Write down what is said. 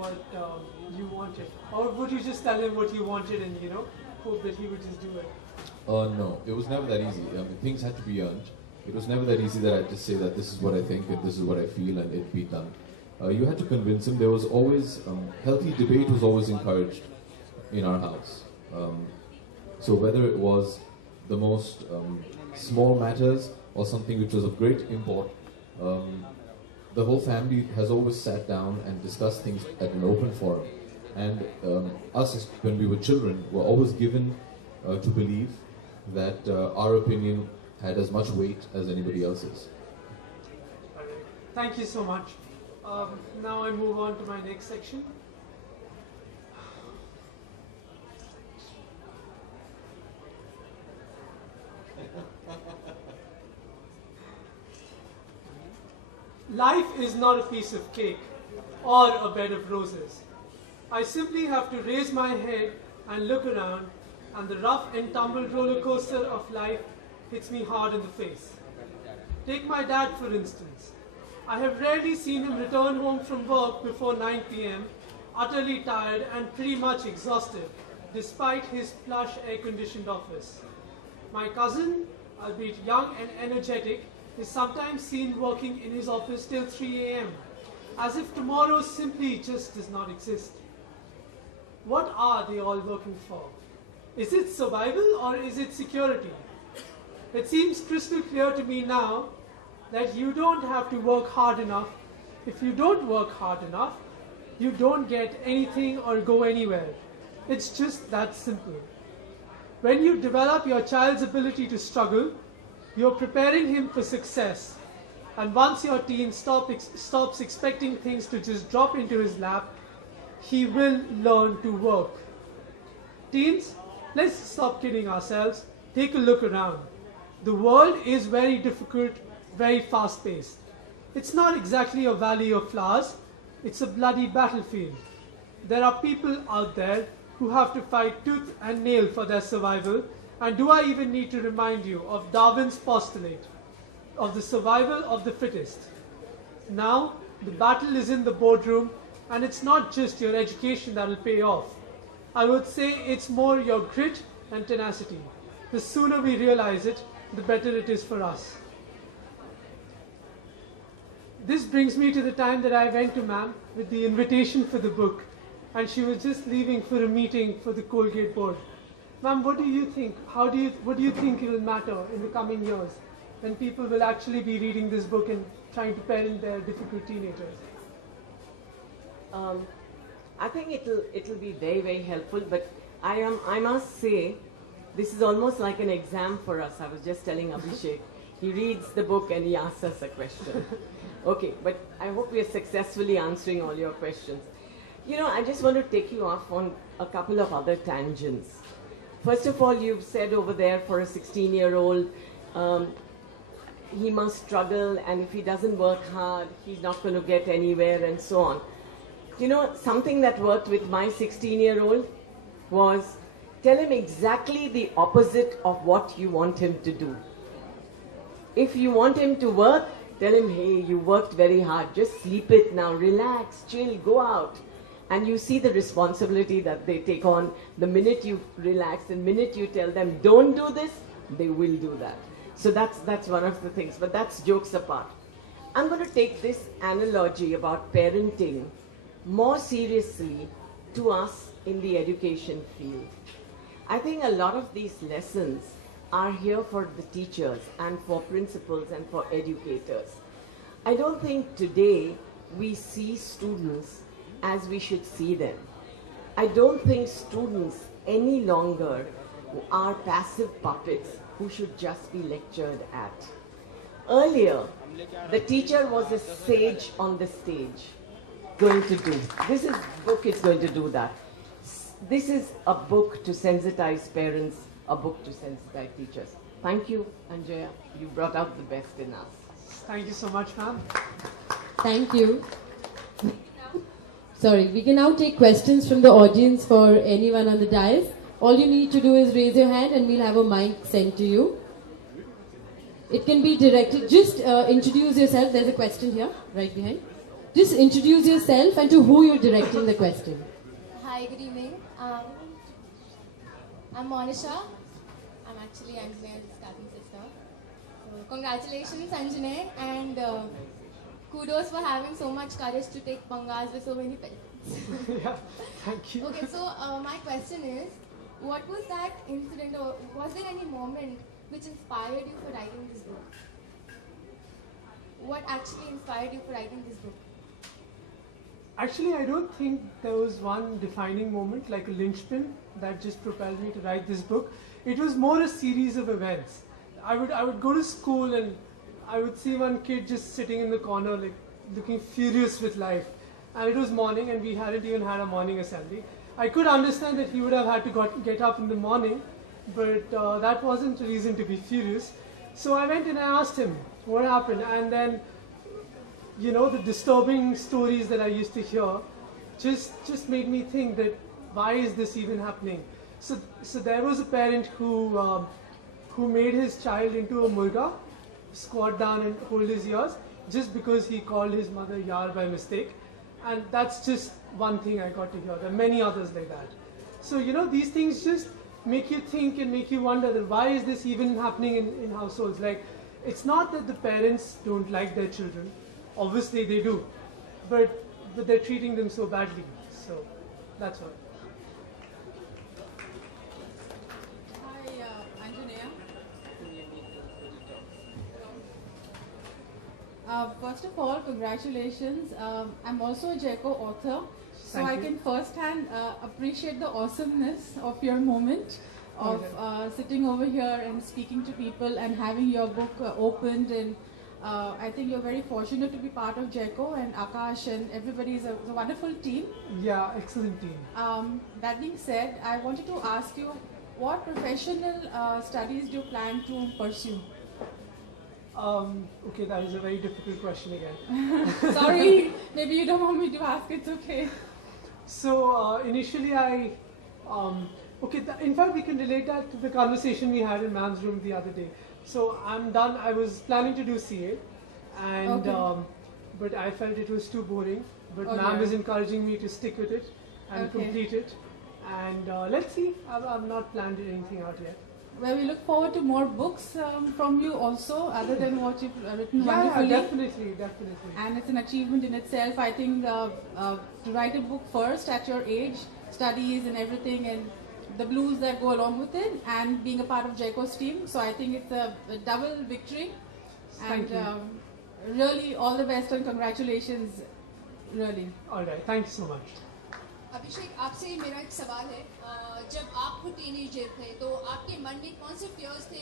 what you wanted? Or would you just tell him what you wanted and, hope that he would just do it? No, it was never that easy. I mean, things had to be earned. It was never that easy that I'd just say that this is what I think and this is what I feel and it'd be done. You had to convince him. There was always, healthy debate was always encouraged in our house. So whether it was the most small matters or something which was of great import, the whole family has always sat down and discussed things at an open forum. And us, when we were children, were always given to believe that our opinion had as much weight as anybody else's. Thank you so much. Now I move on to my next section. Life is not a piece of cake or a bed of roses. I simply have to raise my head and look around, and the rough and tumble roller coaster of life hits me hard in the face. Take my dad, for instance. I have rarely seen him return home from work before 9 p.m., utterly tired and pretty much exhausted, despite his plush air-conditioned office. My cousin, albeit young and energetic, is sometimes seen working in his office till 3 a.m., as if tomorrow simply just does not exist. What are they all working for? Is it survival or is it security? It seems crystal clear to me now that you don't have to work hard enough. If you don't work hard enough, you don't get anything or go anywhere. It's just that simple. When you develop your child's ability to struggle, you're preparing him for success. And once your teen stops expecting things to just drop into his lap, he will learn to work. Teens, let's stop kidding ourselves. Take a look around. The world is very difficult, very fast-paced. It's not exactly a valley of flowers. It's a bloody battlefield. There are people out there who have to fight tooth and nail for their survival. And do I even need to remind you of Darwin's postulate of the survival of the fittest? Now, the battle is in the boardroom, and it's not just your education that will pay off. I would say it's more your grit and tenacity. The sooner we realize it, the better it is for us. This brings me to the time that I went to ma'am with the invitation for the book, and she was just leaving for a meeting for the Colgate board. Ma'am, what do you think? What do you think it will matter in the coming years when people will actually be reading this book and trying to parent their difficult teenagers? I think it'll be very, very helpful, but I must say, this is almost like an exam for us. I was just telling Abhishek. He reads the book and he asks us a question. Okay, but I hope we are successfully answering all your questions. I just want to take you off on a couple of other tangents. First of all, you've said over there for a 16-year-old, he must struggle, and if he doesn't work hard, he's not going to get anywhere, and so on. Something that worked with my 16-year-old was tell him exactly the opposite of what you want him to do. If you want him to work, tell him, hey, you worked very hard, just sleep it now, relax, chill, go out. And you see the responsibility that they take on. The minute you relax, the minute you tell them, don't do this, they will do that. So that's one of the things, but that's jokes apart. I'm going to take this analogy about parenting more seriously to us in the education field. I think a lot of these lessons are here for the teachers and for principals and for educators. I don't think today we see students as we should see them. I don't think students any longer are passive puppets who should just be lectured at. Earlier, the teacher was a sage on the stage, going to do. This book is going to do that. This is a book to sensitize parents, a book to sensitize teachers. Thank you, Anjaya. You brought out the best in us. Thank you so much, ma'am. Thank you. Sorry, we can now take questions from the audience for anyone on the dais. All you need to do is raise your hand and we'll have a mic sent to you. It can be directed. Just introduce yourself. There's a question here, right behind. Just introduce yourself and to who you're directing the question. Hi, good evening. I'm Monisha. I'm actually Anjaneya's cousin sister. So congratulations, Anjane, and kudos for having so much courage to take pangas with so many parents. Yeah, thank you. Okay, so my question is, what was that incident, or was there any moment which inspired you for writing this book? What actually inspired you for writing this book? Actually, I don't think there was one defining moment, like a linchpin, that just propelled me to write this book. It was more a series of events. I would go to school and I would see one kid just sitting in the corner, like looking furious with life. And it was morning, and we hadn't even had a morning assembly. I could understand that he would have had to get up in the morning, but that wasn't a reason to be furious. So I went and I asked him what happened, and then, you know, the disturbing stories that I used to hear just made me think that why is this even happening? So there was a parent who made his child into a murga, squat down and hold his ears, just because he called his mother Yar by mistake. And that's just one thing I got to hear. There are many others like that. So, you know, these things just make you think and make you wonder that why is this even happening in households? Like, it's not that the parents don't like their children. Obviously they do. But they're treating them so badly. So, that's what. Hi, Anjaneya. First of all, congratulations. I'm also a JECO author, so Thank I you. can firsthand appreciate the awesomeness of your moment of sitting over here and speaking to people and having your book opened. And I think you're very fortunate to be part of JECO, and Akash and everybody is a wonderful team. Yeah, excellent team. That being said, I wanted to ask you, what professional studies do you plan to pursue? Okay, that is a very difficult question again. Sorry, maybe you don't want me to ask, it's okay. So initially in fact we can relate that to the conversation we had in Ma'am's room the other day. So I'm done, I was planning to do CA, and Okay. but I felt it was too boring. But Oh, Ma'am dear. is encouraging me to stick with it and Okay. complete it. And let's see, I've not planned anything out yet. Well, we look forward to more books from you also, other than what you've written Yeah, wonderfully. definitely. And it's an achievement in itself. I think to write a book first at your age, studies and everything, and the blues that go along with it, and being a part of JECO's team. So I think it's a double victory. Thank And really, all the best and congratulations, really. All right, thank you so much. अभिषेक, आपसे मेरा एक सवाल है। जब आप खुद teenager थे तो आपके मन में कौन से फियर्स थे